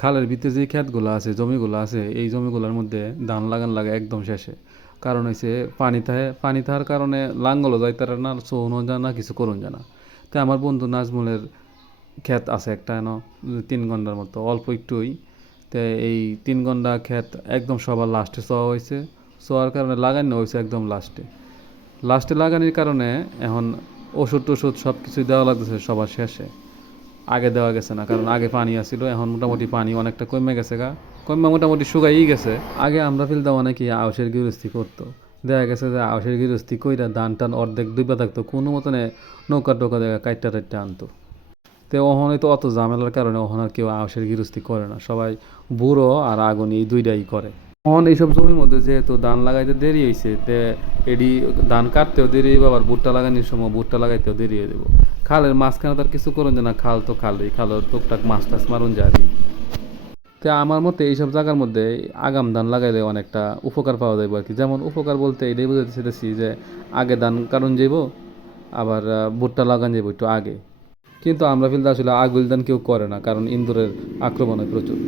খালের ভিতরে যে ক্ষেতগুলো আছে জমিগুলো আছে এই জমিগুলোর মধ্যে ধান লাগান লাগে একদম শেষে। কারণ হচ্ছে পানি থাকার কারণে লাঙ্গলও যাইতারে না, চৌনও যায় না, কিছু করুন যায় না। তাই আমার বন্ধু নাজমুলের ক্ষেত আছে একটা 3 ঘন্টার মতো অল্প একটুই। তো এই 3 ঘন্টা ক্ষেত একদম সবার লাস্টে চোয়া হয়েছে। চোয়ার কারণে লাগানো হয়েছে একদম লাস্টে। লাস্টে লাগানোর কারণে এখন ওষুধ টষুধ সব কিছুই দেওয়া লাগতেছে সবার শেষে। আগে দেওয়া গেছে না, কারণ আগে পানি আসছিল, এখন মোটামুটি পানি অনেকটা কমে গেছে গা। কমে মোটামুটি শুকাই গেছে। আগে আমরা ফেলতাম অনেকে আউশের গৃহস্থী করতো। দেখা গেছে যে আউশের গৃহস্থী কইরা ধান টান অর্ধেক ডুবে থাকতো, কোনো মতনে নৌকা টোকা দেখা কাইটটা টাইটটা আনতো। তো ওখানে তো অত ঝামেলার কারণে ওখানে আর কেউ আউশের গৃহস্থী করে না, সবাই বুড়ো আর আগুন এই দুইটাই করে। এখন এইসব জমির মধ্যে যেহেতু ধান লাগাইতে দেরি হয়েছে, তে এডি ধান কাটতেও দেরি হইব, আবার ভুট্টা লাগানোর সময় ভুট্টা লাগাইতেও দেরি হয়ে দেবো। খালের মাঝখানে তো আর কিছু করুন যায় না, খাল তো খালই, খালের টুকটাক মাছ টাছ মারুন যায় আর কি। তো আমার মতে এইসব জায়গার মধ্যে আগাম ধান লাগাইলে অনেকটা উপকার পাওয়া যাবে আর কি। যেমন উপকার বলতে এটাই বুঝাতে চাইতেছি যে আগে ধান কাটন যাইব, আবার ভুট্টা লাগান যাইব একটু আগে। কিন্তু আমরা ফেলতে আসলে আগুল ধান কেউ করে না, কারণ ইন্দুরের আক্রমণ হয় প্রচুর।